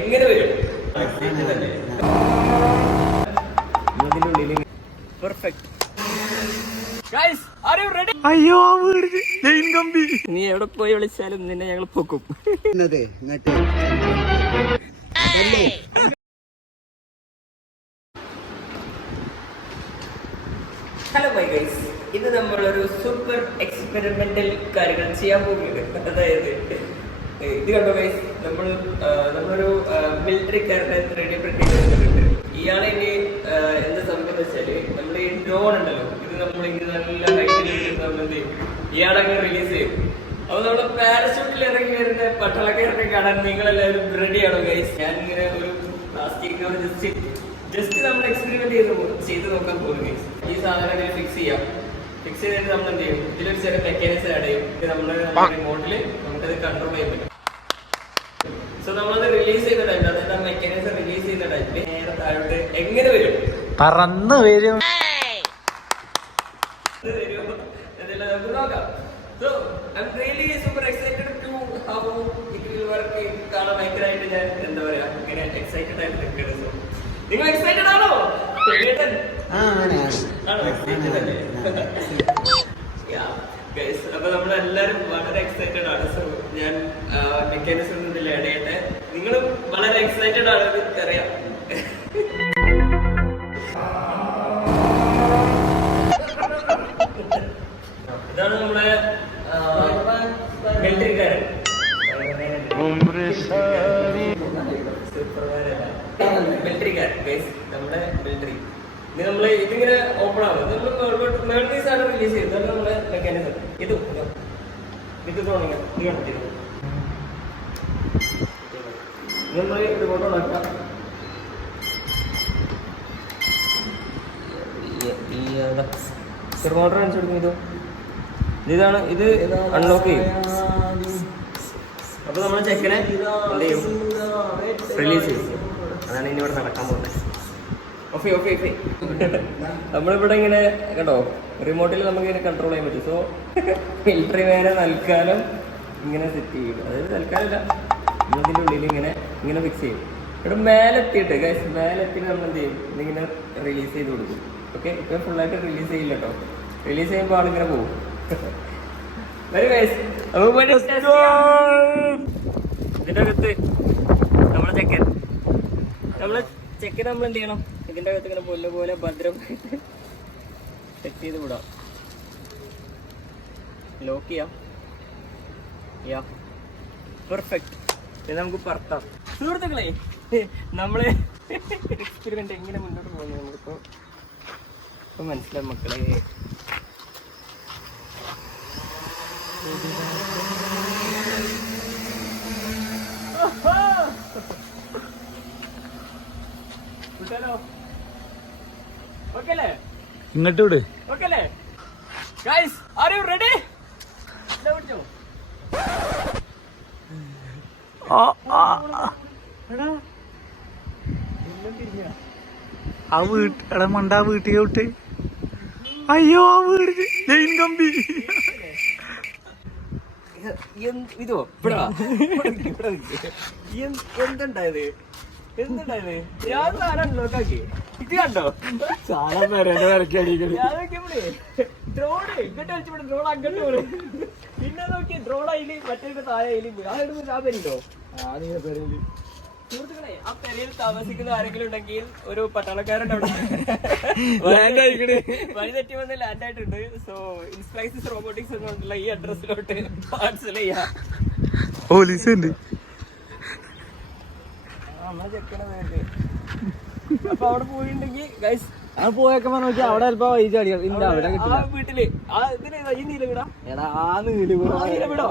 എങ്ങനെ വരും? അയ്യോ നീ എവിടെ പോയി വിളിച്ചാലും നിന്നെ ഞങ്ങൾ പൊക്കും. ഹലോ മൈ ഗൈസ്, ഇത് നമ്മളൊരു സൂപ്പർ എക്സ്പെരിമെന്റൽ കാര്യങ്ങൾ ചെയ്യാൻ പോകുന്നുണ്ട്. അതായത് ഇത് കണ്ടോ ഗൈസ്, നമ്മളൊരു മിലിറ്ററിക്കാരുടെ 3D പ്രിന്റിംഗ് ചെയ്തിട്ടുണ്ട്. ഇയാളെ ഇനി എന്താ സംഭവം വെച്ചാല്, നമ്മൾ ഈ ഡ്രോൺ ഉണ്ടല്ലോ, ഇത് നമ്മളിങ്ങനെ നല്ല ഹൈറ്റിൽ ഇയാളങ്ങനെ റിലീസ് ചെയ്യും. അപ്പൊ നമ്മുടെ പാരഷൂട്ടിൽ ഇറങ്ങി വരുന്ന പട്ടാളക്കാരനെ കാണാൻ നിങ്ങളെല്ലാവരും റെഡിയാണോ ഗൈസ്? ഞാനിങ്ങനെ ഒരു പ്ലാസ്റ്റിക് ജസ്റ്റ് നമ്മൾ എക്സ്പെരിമെന്റ് ചെയ്ത് നോക്കാൻ പോകുന്നു ഗൈസ്. ഈ സാധനം ഇങ്ങനെ ഫിക്സ് ചെയ്യാം. ഫിക്സ് ചെയ്തിട്ട് നമ്മൾ എന്ത് ചെയ്യും, ഇതിലൊരു ചെറിയ മെക്കാനിസം ആഡ് ചെയ്യും. നമ്മുടെ റിമോട്ടിൽ നമുക്കത് കൺട്രോൾ ചെയ്യാൻ പറ്റും. സോ നമ്മളത് റിലീസ് ചെയ്ത ടൈമിൽ, അതായത് ആ മെക്കാനിസം റിലീസ് ചെയ്യുന്ന ടൈമിൽ നേരെ താഴോട്ട് എങ്ങനെ വരും? പറന്ന് വരും. നമുക്ക് നോക്കാം. So I'm really super excited to how it will work. കാണാൻ ഭയങ്കരമായിട്ട് ഞാൻ എന്താ പറയാ, ഇങ്ങനെ എക്സൈറ്റഡ് ആയിട്ട് നിൽക്കുന്നത്. സോ നിങ്ങൾ എക്സൈറ്റഡ് ആണോ? അപ്പൊ നമ്മളെല്ലാരും വളരെ എക്സൈറ്റഡ് ആണ്. സോ ഞാൻ മെക്കാനിസം ഇതിൽ ആഡ് ചെയ്യട്ടെ. നിങ്ങളും വളരെ എക്സൈറ്റഡ് ആണ്, എനിക്കറിയാം. ഇതാണ് നമ്മുടെ മിലിറ്ററിക്കാരൻ. മിലിറ്ററിക്കാരൻ ഗൈസ്, നമ്മുടെ മിലിറ്ററി. ഇത് നമ്മള് ഇതിങ്ങനെ ഓപ്പൺ ആവും. മേൾഡീസാണ് റിലീസ് ചെയ്തത്. അതാണ് നമ്മുടെ മെക്കാനിസം. ഇത് തോന്നിങ്ങ ഇത് കണ്ടിട്ട് നമ്മൾ ഇത് കൊണ്ടുണ്ടാക്കാം. മോട്ടർ കാണിച്ചു കൊടുക്കും. ഇതാണ് ഇത് അൺലോക്ക് ചെയ്യും. അപ്പൊ നമ്മൾ ചെക്കനെ എന്ത് ചെയ്യും, റിലീസ് ചെയ്യും. അതാണ് ഇനി ഇവിടെ നടക്കാൻ പോകുന്നത്. നമ്മളിവിടെ ഇങ്ങനെ കേട്ടോ, റിമോട്ടിൽ നമുക്കിങ്ങനെ കൺട്രോൾ ചെയ്യാൻ പറ്റും. സോ മിലിറ്ററി മേനെ തൽക്കാലം ഇങ്ങനെ സെറ്റ് ചെയ്യും. അതായത് തൽക്കാലം ഇതിൻ്റെ ഉള്ളിൽ ഇങ്ങനെ ഫിക്സ് ചെയ്യും. ഇവിടെ മേലെത്തിയിട്ട് ഗൈസ്, മേലെത്തിയിട്ട് നമ്മൾ എന്ത് ചെയ്യും, ഇതിങ്ങനെ റിലീസ് ചെയ്ത് കൊടുക്കും. ഓക്കെ, ഇപ്പം ഫുള്ളായിട്ട് റിലീസ് ചെയ്യില്ല കേട്ടോ. റിലീസ് ചെയ്യുമ്പോൾ ആളിങ്ങനെ പോകും. വരും ഗൈസ്, ഇതിൻ്റെ അകത്ത് നമ്മളെ ചെക്കൻ നമ്മൾ എന്ത് ചെയ്യണം, ഇതിൻ്റെ അകത്ത് ഇങ്ങനെ പോലെ ഭദ്രമായിട്ട് സെറ്റ് ചെയ്ത് വിടാം. ലോക്ക് ചെയ്യാം. പെർഫെക്റ്റ്. ഇത് നമുക്ക് പറത്താം. സുഹൃത്തുക്കളെ, നമ്മള് എക്സ്പെരിമെന്റ് എങ്ങനെ മുന്നോട്ട് പോകുന്നത് നമുക്കിപ്പോ മനസ്സിലാവും മക്കളെ. ഇങ്ങോട്ട് വിട്. Guys, are you ready? ആ വീട്ട് മണ്ടാ വീട്ടിൽ വിട്ട്. അയ്യോ, ആ വീട് ജയിൻ കമ്പി. ഇതോ എന്തുണ്ടായത്? ഞാൻ സാധനം ലോക്കാക്കി. ഇത് കണ്ടോ? ഡ്രോണ് ഇങ്ങോട്ട് വലിച്ചപ്പോൾ ഡ്രോൺ അങ്ങോട്ട് പോലും. പിന്നെ നോക്കി ഡ്രോൺ അതില് മറ്റേ താഴെ അതിലുണ്ടോ? സുഹൃത്തുക്കളെ, ആ പെരയിൽ താമസിക്കുന്ന ആരെങ്കിലും ഉണ്ടെങ്കിൽ ഒരു പട്ടാളക്കാരൻ വഴി തെറ്റി വന്ന് ലാൻഡ് ആയിട്ടുണ്ട്. സോ ഇൻസ്പൈസസ് റോബോട്ടിക്സ് എന്നുള്ള ഈ അഡ്രസ്സിലോട്ട് പാർസൽ ചെയ്യാം. പോലീസ് ഉണ്ട്. നമ്മളെ ചെക്കണ പേര്. അപ്പൊ അവിടെ പോയിട്ടുണ്ടെങ്കിൽ ഗൈസ്, പോയേക്കാൻ നോക്കി അവിടെ ചിലപ്പോ വൈകി ചാടിയാൽ ഇല്ല, അവിടെ ആ വീട്ടില് ഈ നീല വീടാ. ആ നീല വീടോ?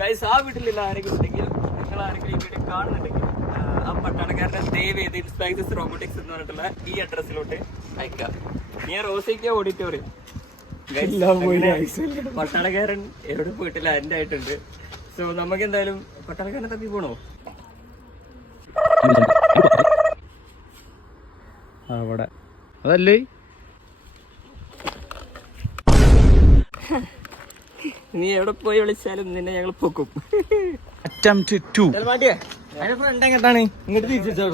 ഗൈസ്, ആ വീട്ടിലുള്ള ആരെങ്കിലും ഉണ്ടെങ്കിൽ, നിങ്ങൾ ആരെങ്കിലും ഈ വീഡിയോ കാണുന്നുണ്ടെങ്കിൽ ആ പട്ടാളക്കാരനെ ദയവ് ചെയ്ത് ഇൻസ്പൈസസ് റോബോട്ടിക്സ് എന്ന് പറഞ്ഞിട്ടുള്ള ഈ അഡ്രസ്സിലോട്ട് അയക്കാം. ഞാൻ റോസിക്ക ഓഡിറ്റോറിയം. പട്ടാളക്കാരൻ എവിടെ പോയിട്ടില്ല, എൻ്റെ ആയിട്ടുണ്ട്. സോ നമുക്ക് എന്തായാലും പട്ടാളക്കാരനെ തപ്പി പോണോ? അവിടെ അതല്ലേ നീ എവിടെ പോയി വിളിച്ചാലും നിന്നെ ഞങ്ങൾ പൊക്കും. അറ്റംപ്റ്റ് 2. അതിന്റെ ഫ്രണ്ട് എങ്ങോട്ടാണ് ഇങ്ങോട്ട് തിരിച്ചു?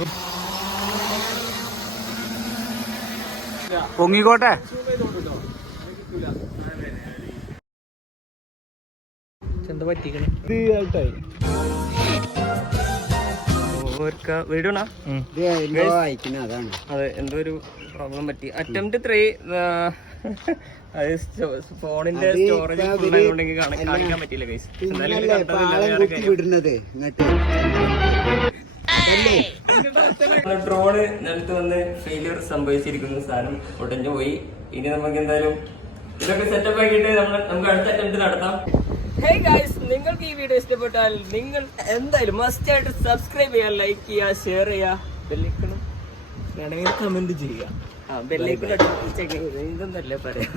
പൊങ്ങിക്കോട്ടെ. എന്താ പറ്റിക്കണേ? അതെ, എന്തോ ഒരു പ്രോബ്ലം പറ്റി. അറ്റംപ്റ്റ് 3 ഫോണിന്റെ സ്റ്റോറേജ് ഫുൾ ആയതുകൊണ്ടെങ്കിൽ കാണിക്കാൻ പറ്റില്ല ഗൈസ്. ഡ്രോണ് നിലത്ത് വന്ന് ഫെയിലിയർ സംഭവിച്ചിരിക്കുന്നു. സാധനം ഉടഞ്ഞു പോയി. ഇനി നമുക്ക് എന്തായാലും ഇതൊക്കെ സെറ്റപ്പ് ആക്കിയിട്ട് നമുക്ക് അടുത്ത അറ്റംപ്റ്റ് നടത്താം. ഹേ ഗൈസ്, നിങ്ങൾക്ക് ഈ വീഡിയോ ഇഷ്ടപ്പെട്ടാൽ നിങ്ങൾ എന്തായാലും മസ്റ്റ് ആയിട്ട് സബ്സ്ക്രൈബ് ചെയ്യുക, ലൈക്ക് ചെയ്യുക, ഷെയർ ചെയ്യുക, ബെല്ലൈക്കണും വേണമെങ്കിൽ കമന്റ് ചെയ്യുക. ബെല്ലൈക്കൺ അടിച്ചേക്കുന്നത് ഇതൊന്നല്ലേ പറയാ.